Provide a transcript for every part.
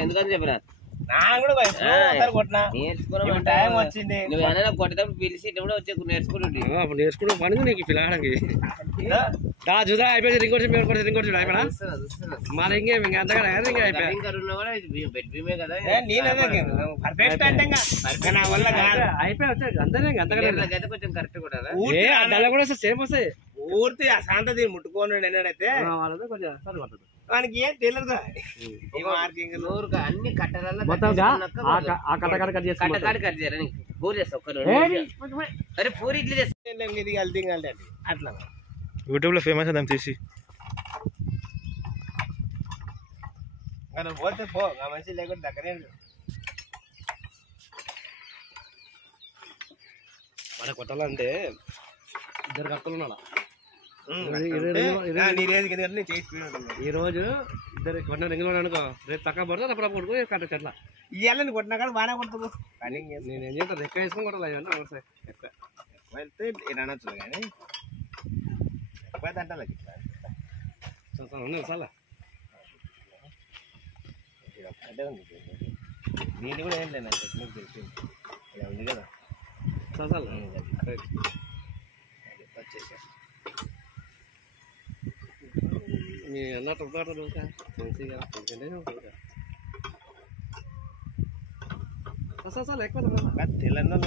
ఎందుకని చెప్పిన టైం వచ్చింది నువ్వు ఏమైనా కొట్టేటప్పుడు పిలిచి కూడా వచ్చి నేర్చుకుంటుండే అప్పుడు నేర్చుకుంటూ పని నీకు పిల్లగానికి చూదా అయిపోయింది రింగ్ కొట్టి రింగ్ కొట్టి అయిపోయినా మన ఇంకేం ఇంకా అంతగా ఇంకా అయిపోయింది ఇంకా ఉన్నా కూడా బెడ్ భీమే కదా అయిపోయి వచ్చాయి అంతనే అయితే కొంచెం కరెక్ట్ కూడా దానిలో కూడా సేమ్ వస్తాయి పూర్తి అశాంత దీన్ని ముట్టుకోను ఎన్నడైతే కొంచెం సరి పడుతుంది మనకి ఏం తెలియదు అన్ని కట్టడాల కట్ చేయాలి పూరి చేస్తా అరే పూరి ఇడ్లీ చేస్తా అట్లా యూట్యూబ్ లో ఫేమస్ దాన్ని తీసి పోతే పో మంచి లేకుండా దగ్గరే మన కొట్టాలంటే ఇద్దరు కక్కలు ఉన్నాడా ఈ రోజు ఇద్దరు కొట్టిన రింగులో అనుకో రేపు తక్కువ పడుతుంది అప్పుడు కొడుకు కట్టచ్చు అట్లా ఇవ్వాలని కొట్టినా కానీ బాగానే కొడుతుంది కానీ నేను ఏం చేస్తాను ఎక్కువ వేసుకొని కొట్టాలి ఎక్కువ వెళ్తే అనొచ్చు కానీ ఎక్కువ అంటారు చాలా దీన్ని కూడా ఏం లేదు టెక్నిక్ తెలిసింది ఇలా ఉంది కదా వచ్చేసా మీ అన్న టొప్పాడు మంచిగా సార్ ఎక్కువ తెలంగాణ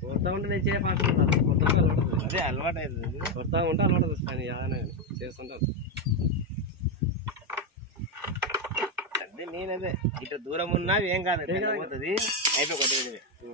కొడతా ఉంటే నేను చేయ పాడుతున్నాను అదే అలవాటు అవుతుంది కొడతా ఉంటే అలవాటు కానీ చేస్తుంటాను అదే నేనదే ఇటు దూరం ఉన్నా ఏం కాదు అయిపోయి కొట్టేది